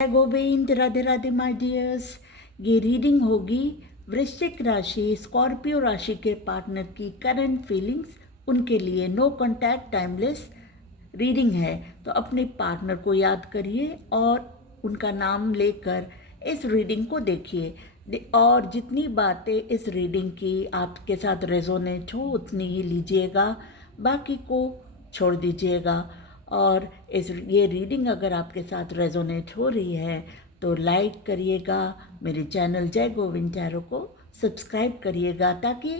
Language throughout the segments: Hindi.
जय गोविंद, राधे राधे माय डियर्स। ये रीडिंग होगी वृश्चिक राशि स्कॉर्पियो राशि के पार्टनर की करंट फीलिंग्स, उनके लिए नो कॉन्टैक्ट टाइमलेस रीडिंग है। तो अपने पार्टनर को याद करिए और उनका नाम लेकर इस रीडिंग को देखिए और जितनी बातें इस रीडिंग की आपके साथ रेजोनेट हो उतनी ही लीजिएगा, बाकी को छोड़ दीजिएगा। और ये रीडिंग अगर आपके साथ रेजोनेट हो रही है तो लाइक करिएगा, मेरे चैनल जय गोविंद टैरो को सब्सक्राइब करिएगा ताकि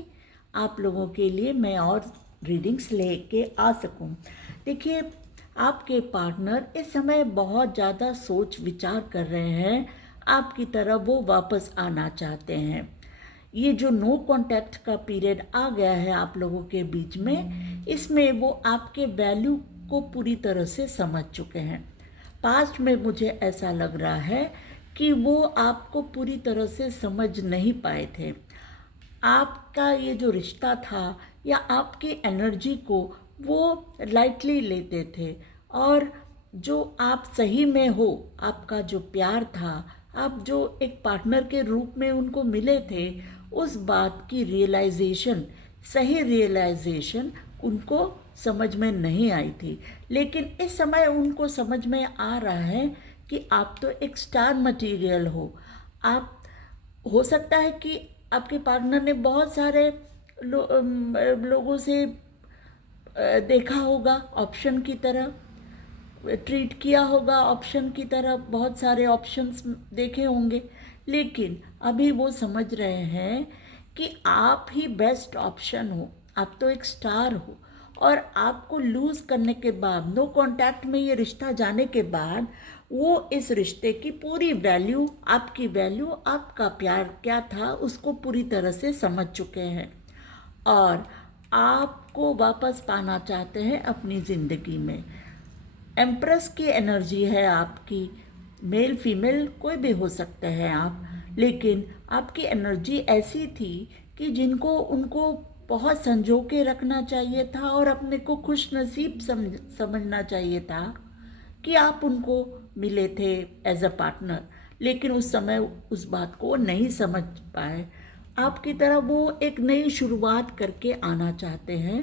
आप लोगों के लिए मैं और रीडिंग्स लेके आ सकूं। देखिए, आपके पार्टनर इस समय बहुत ज़्यादा सोच विचार कर रहे हैं, आपकी तरफ वो वापस आना चाहते हैं। ये जो नो कॉन्टैक्ट का पीरियड आ गया है आप लोगों के बीच में, इसमें वो आपके वैल्यू को पूरी तरह से समझ चुके हैं। पास्ट में मुझे ऐसा लग रहा है कि वो आपको पूरी तरह से समझ नहीं पाए थे। आपका ये जो रिश्ता था या आपकी एनर्जी को वो लाइटली लेते थे, और जो आप सही में हो, आपका जो प्यार था, आप जो एक पार्टनर के रूप में उनको मिले थे, उस बात की रियलाइजेशन, सही रियलाइजेशन उनको समझ में नहीं आई थी। लेकिन इस समय उनको समझ में आ रहा है कि आप तो एक स्टार मटेरियल हो। आप, हो सकता है कि आपके पार्टनर ने बहुत सारे लोगों से देखा होगा, ऑप्शन की तरह ट्रीट किया होगा, ऑप्शन की तरह बहुत सारे ऑप्शंस देखे होंगे, लेकिन अभी वो समझ रहे हैं कि आप ही बेस्ट ऑप्शन हो। आप तो एक स्टार हो, और आपको लूज़ करने के बाद, नो कांटेक्ट में ये रिश्ता जाने के बाद, वो इस रिश्ते की पूरी वैल्यू, आपकी वैल्यू, आपका प्यार क्या था उसको पूरी तरह से समझ चुके हैं और आपको वापस पाना चाहते हैं अपनी ज़िंदगी में। एम्प्रेस की एनर्जी है आपकी, मेल फीमेल कोई भी हो सकते हैं आप, लेकिन आपकी एनर्जी ऐसी थी कि जिनको उनको बहुत संजो के रखना चाहिए था और अपने को खुश नसीब समझना चाहिए था कि आप उनको मिले थे एज अ पार्टनर। लेकिन उस समय उस बात को नहीं समझ पाए। आपकी तरह वो एक नई शुरुआत करके आना चाहते हैं,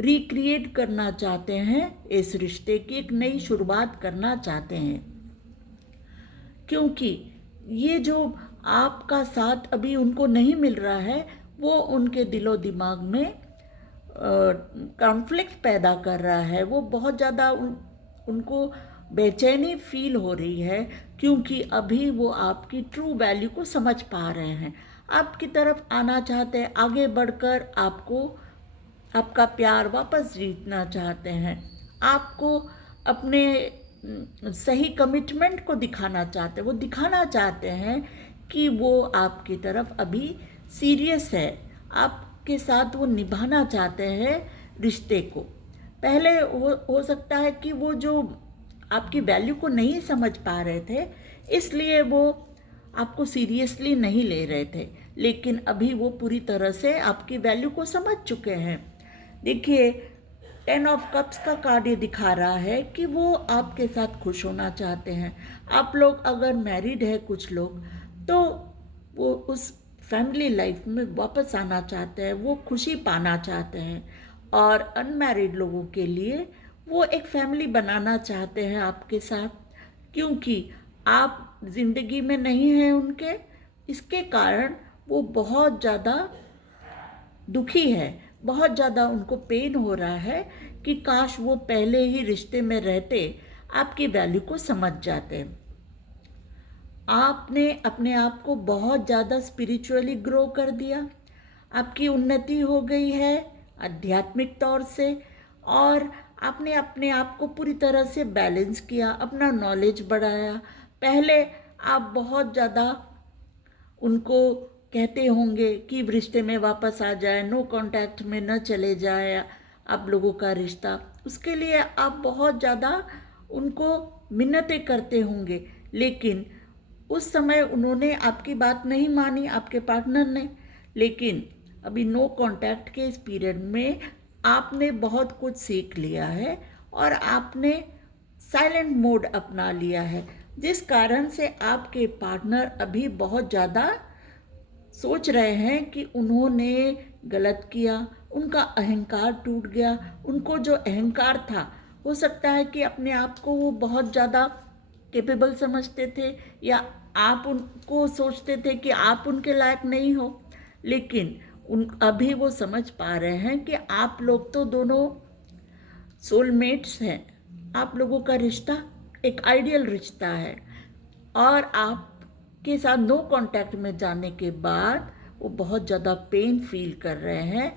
रिक्रिएट करना चाहते हैं, इस रिश्ते की एक नई शुरुआत करना चाहते हैं, क्योंकि ये जो आपका साथ अभी उनको नहीं मिल रहा है, वो उनके दिलो दिमाग में कॉन्फ्लिक्ट पैदा कर रहा है। वो बहुत ज़्यादा उनको बेचैनी फील हो रही है, क्योंकि अभी वो आपकी ट्रू वैल्यू को समझ पा रहे हैं, आपकी तरफ आना चाहते हैं, आगे बढ़कर आपको, आपका प्यार वापस जीतना चाहते हैं, आपको अपने सही कमिटमेंट को दिखाना चाहते हैं। वो दिखाना चाहते हैं कि वो आपकी तरफ अभी सीरियस है, आपके साथ वो निभाना चाहते हैं रिश्ते को। पहले हो सकता है कि वो जो आपकी वैल्यू को नहीं समझ पा रहे थे, इसलिए वो आपको सीरियसली नहीं ले रहे थे, लेकिन अभी वो पूरी तरह से आपकी वैल्यू को समझ चुके हैं। देखिए, 10 ऑफ कप्स का कार्ड ये दिखा रहा है कि वो आपके साथ खुश होना चाहते हैं। आप लोग अगर मैरिड है, कुछ लोग, तो वो उस फैमिली लाइफ में वापस आना चाहते हैं, वो खुशी पाना चाहते हैं। और अनमैरिड लोगों के लिए वो एक फैमिली बनाना चाहते हैं आपके साथ, क्योंकि आप ज़िंदगी में नहीं हैं उनके, इसके कारण वो बहुत ज़्यादा दुखी है, बहुत ज़्यादा उनको पेन हो रहा है कि काश वो पहले ही रिश्ते में रहते, आपकी वैल्यू को समझ जाते। आपने अपने आप को बहुत ज़्यादा स्पिरिचुअली ग्रो कर दिया, आपकी उन्नति हो गई है आध्यात्मिक तौर से, और आपने अपने आप को पूरी तरह से बैलेंस किया, अपना नॉलेज बढ़ाया। पहले आप बहुत ज़्यादा उनको कहते होंगे कि रिश्ते में वापस आ जाए, नो कांटेक्ट में न चले जाए आप लोगों का रिश्ता, उसके लिए आप बहुत ज़्यादा उनको मिन्नतें करते होंगे, लेकिन उस समय उन्होंने आपकी बात नहीं मानी, आपके पार्टनर ने। लेकिन अभी नो कांटेक्ट के इस पीरियड में आपने बहुत कुछ सीख लिया है और आपने साइलेंट मोड अपना लिया है। जिस कारण से आपके पार्टनर अभी बहुत ज़्यादा सोच रहे हैं कि उन्होंने गलत किया, उनका अहंकार टूट गया। उनको जो अहंकार था, हो सकता है कि अपने आप को वो बहुत ज़्यादा कैपेबल समझते थे, या आप उनको सोचते थे कि आप उनके लायक नहीं हो। लेकिन अभी वो समझ पा रहे हैं कि आप लोग तो दोनों सोलमेट्स हैं। आप लोगों का रिश्ता एक आइडियल रिश्ता है, और आपके साथ नो कांटेक्ट में जाने के बाद वो बहुत ज़्यादा पेन फील कर रहे हैं,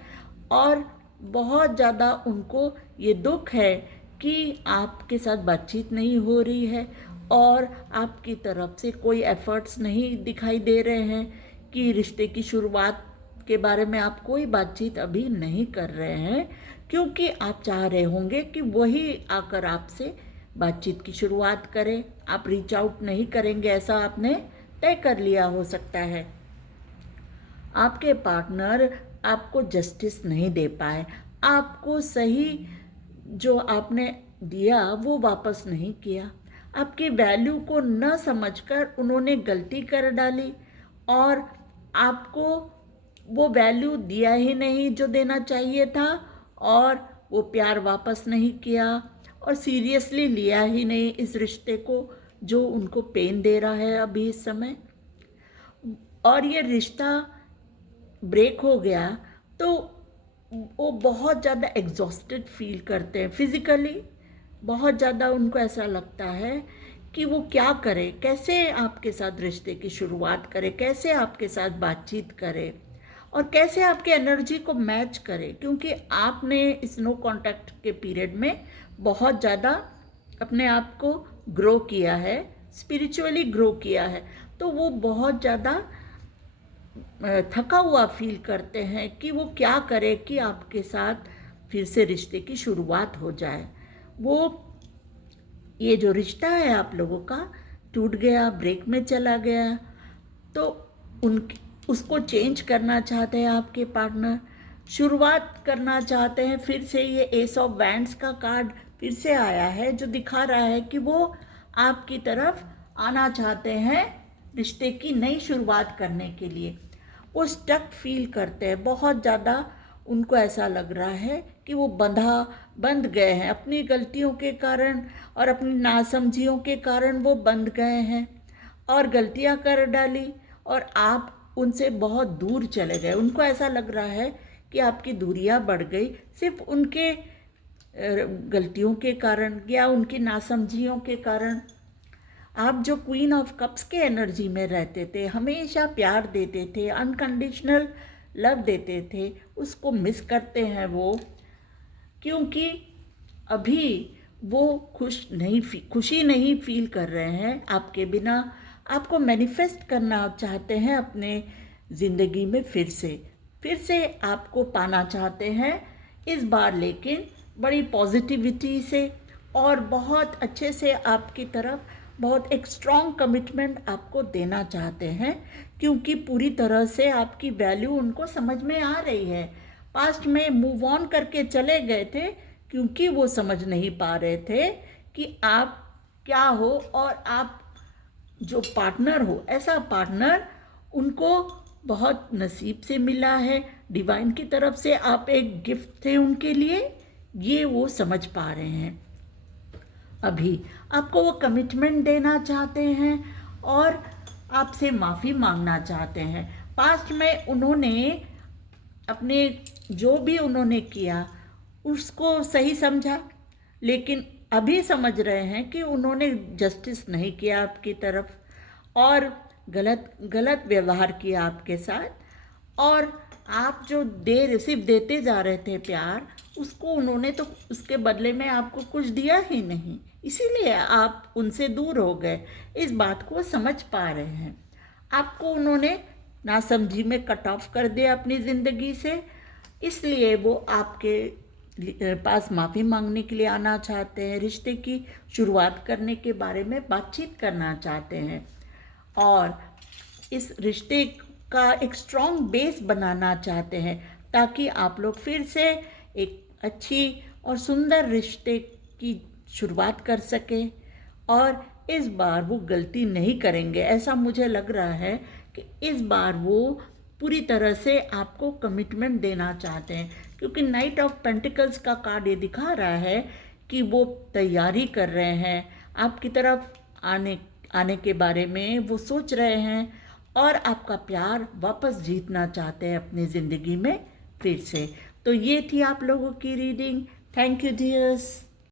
और बहुत ज़्यादा उनको ये दुख है कि आपके साथ बातचीत नहीं हो रही है, और आपकी तरफ से कोई एफर्ट्स नहीं दिखाई दे रहे हैं कि रिश्ते की शुरुआत के बारे में आप कोई बातचीत अभी नहीं कर रहे हैं, क्योंकि आप चाह रहे होंगे कि वही आकर आपसे बातचीत की शुरुआत करें। आप रीच आउट नहीं करेंगे, ऐसा आपने तय कर लिया हो सकता है। आपके पार्टनर आपको जस्टिस नहीं दे पाए, आपको सही जो आपने दिया वो वापस नहीं किया। आपकी वैल्यू को न समझकर उन्होंने गलती कर डाली, और आपको वो वैल्यू दिया ही नहीं जो देना चाहिए था, और वो प्यार वापस नहीं किया, और सीरियसली लिया ही नहीं इस रिश्ते को जो उनको पेन दे रहा है अभी इस समय। और ये रिश्ता ब्रेक हो गया तो वो बहुत ज़्यादा एग्जॉस्टेड फील करते हैं फिज़िकली। बहुत ज़्यादा उनको ऐसा लगता है कि वो क्या करे, कैसे आपके साथ रिश्ते की शुरुआत करे, कैसे आपके साथ बातचीत करे, और कैसे आपके एनर्जी को मैच करे, क्योंकि आपने इस नो कांटेक्ट के पीरियड में बहुत ज़्यादा अपने आप को ग्रो किया है, स्पिरिचुअली ग्रो किया है। तो वो बहुत ज़्यादा थका हुआ फील करते हैं कि वो क्या करे कि आपके साथ फिर से रिश्ते की शुरुआत हो जाए। वो ये जो रिश्ता है आप लोगों का टूट गया, ब्रेक में चला गया, तो उसको चेंज करना चाहते हैं आपके पार्टनर, शुरुआत करना चाहते हैं फिर से। ये एस ऑफ वैंड्स का कार्ड फिर से आया है जो दिखा रहा है कि वो आपकी तरफ आना चाहते हैं रिश्ते की नई शुरुआत करने के लिए। वो स्टक फील करते हैं बहुत ज़्यादा, उनको ऐसा लग रहा है कि वो बंध गए हैं अपनी गलतियों के कारण, और अपनी नासमझियों के कारण वो बंध गए हैं और गलतियां कर डाली, और आप उनसे बहुत दूर चले गए। उनको ऐसा लग रहा है कि आपकी दूरियां बढ़ गई सिर्फ उनके गलतियों के कारण या उनकी नासमझियों के कारण। आप जो क्वीन ऑफ कप्स के एनर्जी में रहते थे, हमेशा प्यार देते थे, अनकंडीशनल लव देते थे, उसको मिस करते हैं वो, क्योंकि अभी वो खुशी नहीं फील कर रहे हैं आपके बिना। आपको मैनिफेस्ट करना चाहते हैं अपने ज़िंदगी में, फिर से आपको पाना चाहते हैं इस बार, लेकिन बड़ी पॉजिटिविटी से और बहुत अच्छे से आपकी तरफ बहुत एक स्ट्रॉन्ग कमिटमेंट आपको देना चाहते हैं, क्योंकि पूरी तरह से आपकी वैल्यू उनको समझ में आ रही है। पास्ट में मूव ऑन करके चले गए थे क्योंकि वो समझ नहीं पा रहे थे कि आप क्या हो, और आप जो पार्टनर हो, ऐसा पार्टनर उनको बहुत नसीब से मिला है, डिवाइन की तरफ से आप एक गिफ्ट थे उनके लिए, ये वो समझ पा रहे हैं। अभी आपको वो कमिटमेंट देना चाहते हैं और आपसे माफ़ी मांगना चाहते हैं। पास्ट में उन्होंने अपने जो भी उन्होंने किया उसको सही समझा, लेकिन अभी समझ रहे हैं कि उन्होंने जस्टिस नहीं किया आपकी तरफ, और गलत व्यवहार किया आपके साथ, और आप जो सिर्फ देते जा रहे थे प्यार, उसको उन्होंने तो उसके बदले में आपको कुछ दिया ही नहीं, इसीलिए आप उनसे दूर हो गए। इस बात को समझ पा रहे हैं। आपको उन्होंने नासमझी में कट ऑफ कर दिया अपनी ज़िंदगी से, इसलिए वो आपके पास माफ़ी मांगने के लिए आना चाहते हैं, रिश्ते की शुरुआत करने के बारे में बातचीत करना चाहते हैं, और इस रिश्ते का एक स्ट्रॉन्ग बेस बनाना चाहते हैं, ताकि आप लोग फिर से एक अच्छी और सुंदर रिश्ते की शुरुआत कर सकें, और इस बार वो गलती नहीं करेंगे। ऐसा मुझे लग रहा है कि इस बार वो पूरी तरह से आपको कमिटमेंट देना चाहते हैं, क्योंकि नाइट ऑफ पेंटिकल्स का कार्ड ये दिखा रहा है कि वो तैयारी कर रहे हैं आपकी तरफ आने आने के बारे में, वो सोच रहे हैं और आपका प्यार वापस जीतना चाहते हैं अपनी ज़िंदगी में फिर से। तो ये थी आप लोगों की रीडिंग। Thank you dears.